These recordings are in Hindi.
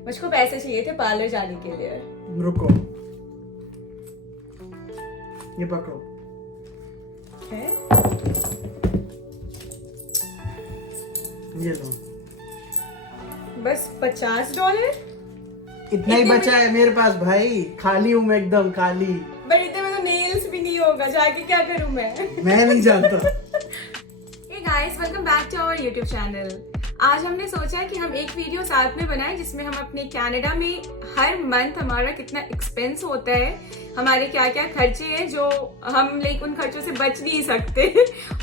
मुझको पैसे चाहिए थे पार्लर जाने के लिए। रुको, ये पकड़ो। है? ये लो। बस $50? इतना ही इतने बचा है मेरे पास भाई, खाली हूँ मैं, एकदम खाली। पर इतने में तो नेल्स भी नहीं होगा, जाके क्या करूं मैं नहीं जानता। Hey guys, welcome back to our YouTube channel. आज हमने सोचा कि हम एक वीडियो साथ में बनाएं जिसमें हम अपने कनाडा में हर मंथ हमारा कितना एक्सपेंस होता है, हमारे क्या क्या खर्चे हैं जो हम उन खर्चों से बच नहीं सकते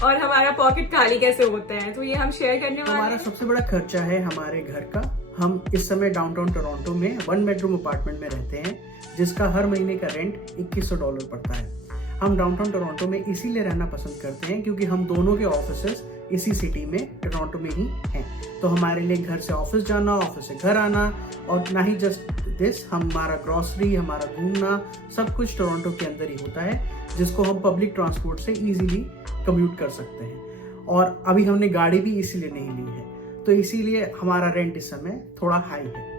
और हमारा पॉकेट खाली कैसे होता है, तो ये हम शेयर करने वाले हैं। हमारा सबसे बड़ा खर्चा है हमारे घर का। हम इस समय डाउनटाउन टोरंटो में 1 बेडरूम अपार्टमेंट में रहते हैं जिसका हर महीने का रेंट $2100 पड़ता है। हम डाउनटाउन टोरंटो में इसीलिए रहना पसंद करते हैं क्योंकि हम दोनों के ऑफिसेस इसी सिटी में टोरंटो में ही हैं। तो हमारे लिए घर से ऑफिस जाना, ऑफिस से घर आना, और ना ही जस्ट दिस, हमारा ग्रॉसरी, हमारा घूमना, सब कुछ टोरंटो के अंदर ही होता है जिसको हम पब्लिक ट्रांसपोर्ट से इजीली कम्यूट कर सकते हैं। और अभी हमने गाड़ी भी इसीलिए नहीं ली है, तो इसीलिए हमारा रेंट इस समय थोड़ा हाई है।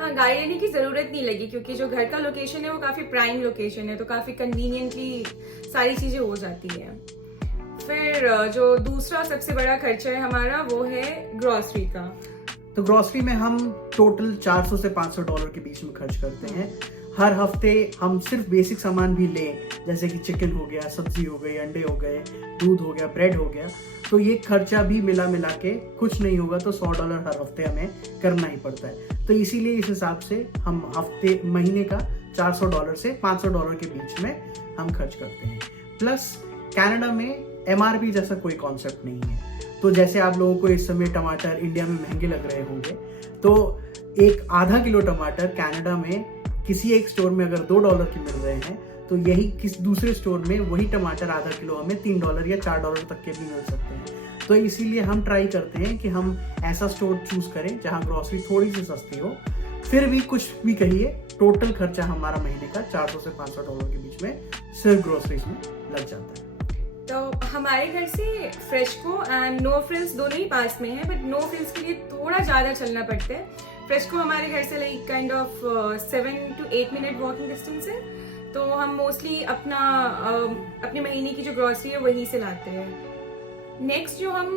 हाँ, गाड़ी लेने की जरूरत नहीं लगी क्योंकि जो घर का लोकेशन है वो काफी प्राइम लोकेशन है, तो काफी कन्वीनियंटली सारी चीजें हो जाती है। फिर जो दूसरा सबसे बड़ा खर्चा है हमारा वो है ग्रोसरी का। तो ग्रोसरी में हम टोटल $400 से $500 के बीच में खर्च करते हैं। हर हफ्ते हम सिर्फ बेसिक सामान भी लें, जैसे कि चिकन हो गया, सब्जी हो गई, अंडे हो गए, दूध हो गया, ब्रेड हो गया, तो ये खर्चा भी मिला के कुछ नहीं होगा तो $100 हर हफ्ते हमें करना ही पड़ता है। तो इसीलिए इस हिसाब से हम महीने का $400 से $500 के बीच में हम खर्च करते हैं। प्लस कनाडा में MRP जैसा कोई कॉन्सेप्ट नहीं है। तो जैसे आप लोगों को इस समय टमाटर इंडिया में महंगे लग रहे होंगे, तो एक आधा किलो टमाटर कनाडा में किसी एक स्टोर में अगर $2 के मिल रहे हैं, तो यही किस दूसरे स्टोर में वही टमाटर आधा किलो हमें $3 या $4 तक के भी मिल सकते हैं। तो इसीलिए हम ट्राई करते हैं कि हम ऐसा स्टोर चूज करें जहां ग्रोसरी थोड़ी सी सस्ती हो, फिर भी कुछ भी कहिए, टोटल खर्चा हमारा महीने का $400 से $500 के बीच में सिर्फ ग्रोसरीज में लग जाता है। तो हमारे घर से फ्रेशको एंड नो फ्रिल्स दोनों ही पास में है, बट नो फ्रिल्स के लिए थोड़ा ज़्यादा चलना पड़ता है। फ्रेशको हमारे घर से like kind of 7 to 8 minute walking distance है, तो हम मोस्टली अपने महीने की जो ग्रॉसरी है वहीं से लाते हैं। नेक्स्ट जो हम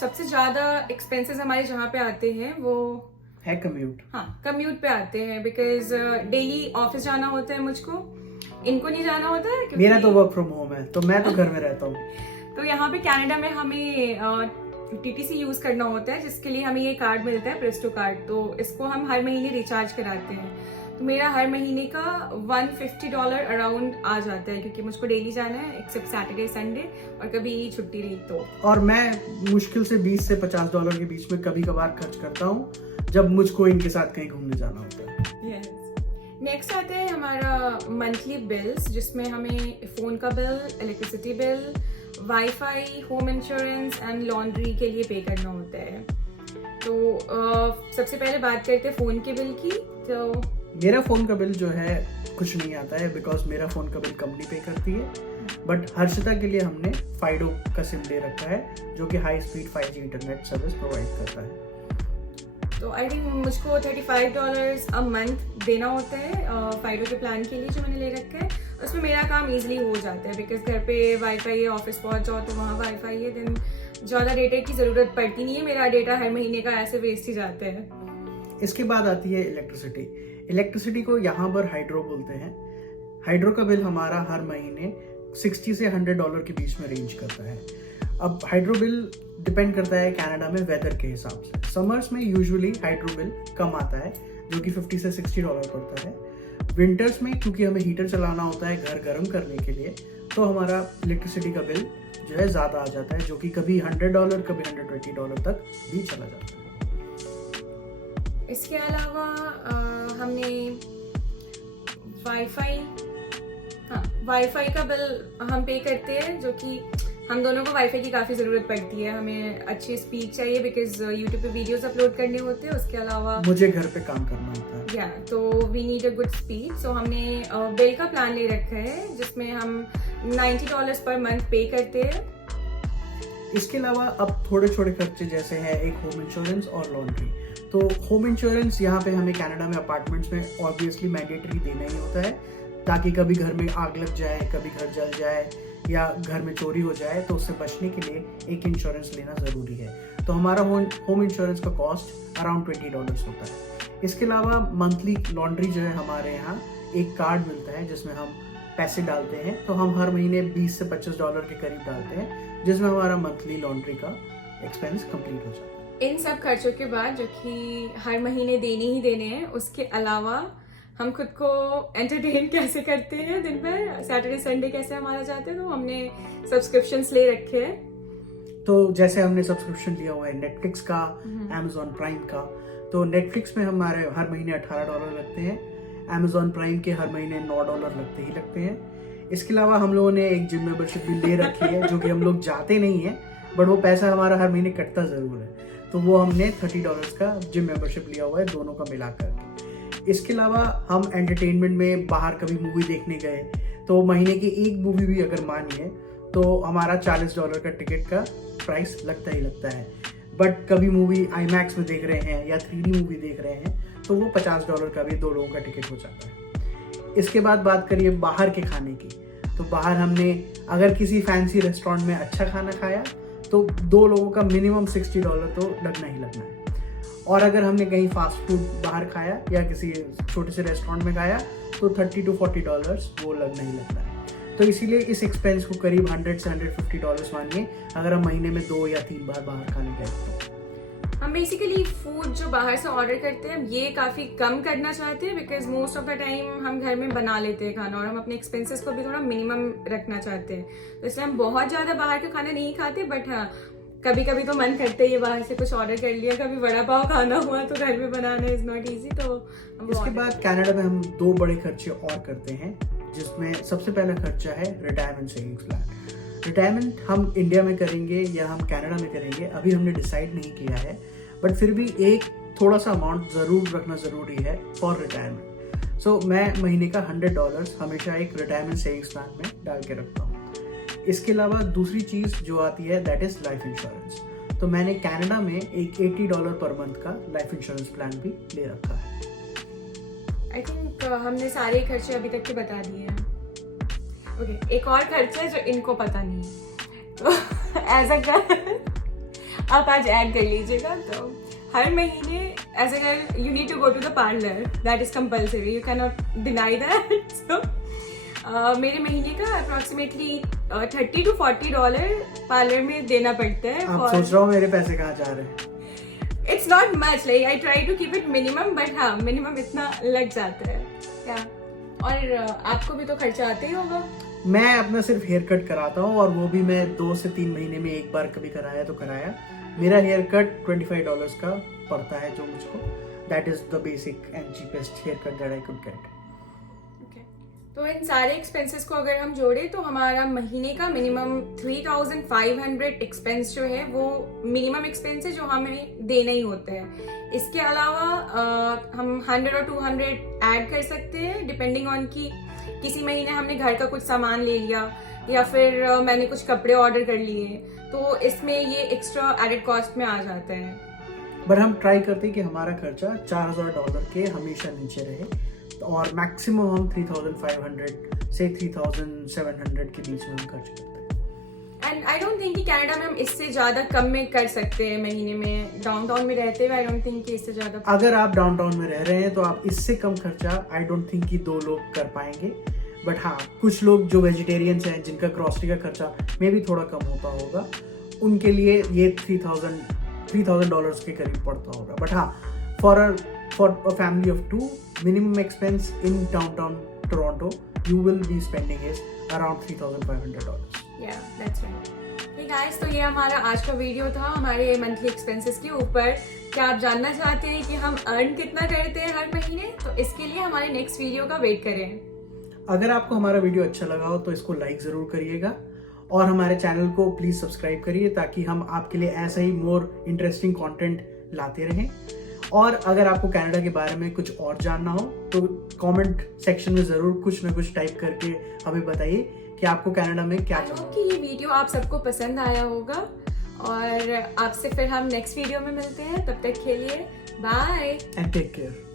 सबसे ज़्यादा एक्सपेंसेस हमारे जहाँ पे आते हैं वो है कम्यूट। हाँ, कम्यूट पे आते हैं, बिकॉज डेली ऑफिस जाना होता है मुझको, इनको नहीं जाना होता है। मेरा तो वर्क फ्रॉम होम है, तो मैं तो घर में रहता हूँ। तो यहाँ पे कनाडा में हमें TTC यूज करना होता है, जिसके लिए हमें ये कार्ड मिलता है, प्रेस्टो कार्ड। तो इसको हम हर महीने रिचार्ज कराते हैं। तो मेरा हर महीने का $150 अराउंड आ जाता है क्योंकि मुझको डेली जाना है एक्सेप्ट सैटरडे संडे, और कभी छुट्टी रही तो। और मैं मुश्किल से $20 से $50 के बीच में कभी कभार खर्च करता हूँ जब मुझको इनके साथ कहीं घूमने जाना होता है। नेक्स्ट आता है हमारा मंथली बिल्स, जिसमें हमें फोन का bill, electricity bill, wifi, home insurance and laundry के लिए पे करना होता है। तो सबसे पहले बात करते हैं फोन के बिल की। तो मेरा फोन का बिल जो है कुछ नहीं आता है, बिकॉज मेरा फोन का बिल कंपनी पे करती है। बट हर्षिता के लिए हमने फाइडो का सिम ले रखा है जो कि high speed 5G internet service provide करता है। तो आई थिंक मुझको $35 अ मंथ देना होता है फाइडो के प्लान के लिए जो मैंने ले रखा है। उसमें मेरा काम इजीली हो जाता है बिकॉज घर पे वाईफाई है, ऑफिस पहुंच जाओ तो वहाँ वाईफाई है, देन ज़्यादा डेटा की ज़रूरत पड़ती नहीं है। मेरा डेटा हर महीने का ऐसे वेस्ट ही जाता है। इसके बाद आती है इलेक्ट्रिसिटी। इलेक्ट्रिसिटी को यहाँ पर हाइड्रो बोलते हैं। हाइड्रो का बिल हमारा हर महीने $60 से $100 के बीच में रेंज करता है। अब हाइड्रो बिल डिपेंड करता है कनाडा में वेदर के हिसाब से। समर्स में यूजुअली हाइड्रो बिल कम आता है जो कि $50 से $60 पड़ता है। विंटर्स में क्योंकि हमें हीटर चलाना होता है घर गर्म करने के लिए, तो हमारा इलेक्ट्रिसिटी का बिल जो है ज़्यादा आ जाता है, जो कि कभी $100 कभी $120 तक भी चला जाता है। इसके अलावा हमने वाईफाई का बिल हम पे करते हैं, जो कि हम दोनों को वाईफाई की काफ़ी ज़रूरत पड़ती है। हमें अच्छी स्पीड चाहिए बिकॉज यूट्यूब पे वीडियोस अपलोड करने होते हैं, उसके अलावा मुझे घर पे काम करना होता है। तो we need a good speed. So हमने बिल का प्लान ले रखा है जिसमें हम $90 पर मंथ पे करते हैं। इसके अलावा अब थोड़े छोटे खर्चे जैसे है एक होम इंश्योरेंस और लॉन्ड्री। तो होम इंश्योरेंस यहाँ पे हमें कनाडा में अपार्टमेंट्स में ऑब्वियसली मैंडेटरी देना ही होता है, ताकि कभी घर में आग लग जाए, कभी घर जल जाए या घर में चोरी हो जाए तो उससे बचने के लिए एक इंश्योरेंस लेना ज़रूरी है। तो हमारा होम इंश्योरेंस का कॉस्ट अराउंड $20 होता है। इसके अलावा मंथली लॉन्ड्री जो है हमारे यहाँ एक कार्ड मिलता है जिसमें हम पैसे डालते हैं, तो हम हर महीने $20 से $25 के करीब डालते हैं, जिसमें हमारा मंथली लॉन्ड्री का एक्सपेंस कंप्लीट हो जाता है। इन सब खर्चों के बाद जो कि हर महीने देने ही देने हैं, उसके अलावा हम खुद को एंटरटेन कैसे करते हैं दिन भर, सैटरडे संडे कैसे हमारा जाते हैं, तो हमने सब्सक्रिप्शंस ले रखे हैं। तो जैसे हमने सब्सक्रिप्शन लिया हुआ है नेटफ्लिक्स का, Amazon प्राइम का। तो नेटफ्लिक्स में हमारे हर महीने $18 लगते हैं, Amazon प्राइम के हर महीने $9 लगते ही लगते हैं। इसके अलावा हम लोगों ने एक जिम मेंबरशिप भी ले रखी है, जो कि हम लोग जाते नहीं है, बट वो पैसा हमारा हर महीने कटता ज़रूर है। तो वो हमने $30 का जिम मेंबरशिप लिया हुआ है, दोनों का मिलाकर। इसके अलावा हम एंटरटेनमेंट में बाहर कभी मूवी देखने गए तो महीने की एक मूवी भी अगर मानिए तो हमारा $40 का टिकट का प्राइस लगता ही लगता है। बट कभी मूवी IMAX में देख रहे हैं या 3D मूवी देख रहे हैं तो वो $50 का भी 2 लोगों का टिकट हो जाता है। इसके बाद बात करिए बाहर के खाने की, तो बाहर हमने अगर किसी फैंसी रेस्टोरेंट में अच्छा खाना खाया तो 2 लोगों का मिनिमम $60 तो लगना ही लगना है। और अगर हमने कहीं फास्ट फूड बाहर खाया या किसी छोटे से रेस्टोरेंट में खाया तो $30 to $40 वो लगना ही लगता है। तो इसीलिए इस एक्सपेंस को करीब $100 से $150 मानिए अगर हम महीने में 2 या 3 बार बाहर खाने गए तो। हम बेसिकली फूड जो बाहर से ऑर्डर करते हैं ये काफ़ी कम करना चाहते हैं, because most of the time हम घर में बना लेते हैं खाना और हम अपने एक्सपेंसेस को भी थोड़ा मिनिमम रखना चाहते हैं। तो इसलिए हम बहुत ज़्यादा बाहर का खाना नहीं खाते, बट हाँ कभी कभी तो मन करते ही बाहर से कुछ ऑर्डर कर लिया, कभी वड़ा पाव खाना हुआ तो घर में बनाना इज नॉट इजी। तो इसके बाद कनाडा में हम 2 बड़े खर्चे और करते हैं, जिसमें सबसे पहला खर्चा है रिटायरमेंट सेविंग्स प्लान। रिटायरमेंट हम इंडिया में करेंगे या हम कनाडा में करेंगे अभी हमने डिसाइड नहीं किया है, बट फिर भी एक थोड़ा सा अमाउंट ज़रूर रखना ज़रूरी है फॉर रिटायरमेंट। सो मैं महीने का $100 हमेशा एक रिटायरमेंट सेविंग्स प्लान में डाल के रखता हूँ। इसके अलावा दूसरी चीज़ जो आती है दैट इज़ लाइफ इंश्योरेंस। तो मैंने कनाडा में एक $80 पर मंथ का लाइफ इंश्योरेंस प्लान भी ले रखा है। आई थिंक हमने सारे खर्चे अभी तक के बता दिए हैं। ओके, एक और खर्चा है जो इनको पता नहीं है, तो एज अ आप आज ऐड कर लीजिएगा। तो हर महीने as a you need to go to the parlour, that is compulsory, you can not deny that. So मेरे महीने का अप्रोक्सीमेटली $30 to $40 पार्लर में देना पड़ता है। आप सोच रहा हूँ मेरे पैसे कहाँ जा रहे हैं। It's not much, like I try to keep it minimum, but हाँ मिनिमम इतना लग जाता है क्या। और आपको भी तो खर्चा आते ही होगा। मैं अपना सिर्फ हेयर कट कराता हूँ और वो भी मैं 2 से 3 महीने में एक बार कभी कराया तो कराया। मेरा हेयर कट $25 का पड़ता है जो मुझको, that is the basic and cheapest haircut that I could get. तो इन सारे एक्सपेंसेस को अगर हम जोड़े तो हमारा महीने का मिनिमम 3500 एक्सपेंस जो है वो मिनिमम एक्सपेंस है जो हमें देना ही होते हैं। इसके अलावा हम 100 और 200 ऐड कर सकते हैं डिपेंडिंग ऑन कि किसी महीने हमने घर का कुछ सामान ले लिया या फिर मैंने कुछ कपड़े ऑर्डर कर लिए, तो इसमें ये एक्स्ट्रा एडेड कॉस्ट में आ जाता है। बट हम ट्राई करते हैं कि हमारा खर्चा $4000 के हमेशा नीचे रहे और मैक्सिमम हम 3500 से 3700 के बीच में हम खर्च करते हैं। एंड आई डोंट थिंक कि कनाडा में हम इससे ज्यादा कम में कर सकते हैं महीने में। डाउनटाउन में रहते हुए आई डोंट थिंक कि इससे ज्यादा, अगर आप डाउनटाउन में रह रहे हैं तो आप इससे कम खर्चा आई डोंट थिंक कि 2 लोग कर पाएंगे। बट हाँ, कुछ लोग जो वेजिटेरियंस हैं जिनका ग्रोसरी का खर्चा में भी थोड़ा कम होता होगा, उनके लिए ये $3000 के करीब पड़ता होगा। बट हाँ, for a family of 2, minimum expense in downtown Toronto you will be spending is around $3500. Yeah, that's right. Hey guys, तो ये हमारा आज का वीडियो था हमारे मंथली एक्सपेंसेस के ऊपर। क्या आप जानना चाहते हैं कि हम अर्न कितना करते हैं हर महीने? तो इसके लिए हमारे नेक्स्ट वीडियो का वेट करें। अगर आपको हमारा वीडियो अच्छा लगा हो तो इसको लाइक ज़रूर करिएगा और हमारे चैनल को प्लीज़ सब्सक्राइब करिए ताकि हम आपके लिए ऐसा ही मोर इंटरेस्टिंग कंटेंट लाते रहें। और अगर आपको कनाडा के बारे में कुछ और जानना हो तो कमेंट सेक्शन में ज़रूर कुछ ना कुछ टाइप करके हमें बताइए कि आपको कनाडा में क्या चाहिए। कि ये वीडियो आप सबको पसंद आया होगा और आपसे फिर हम नेक्स्ट वीडियो में मिलते हैं, तब तक के लिए बाय एंड टेक केयर।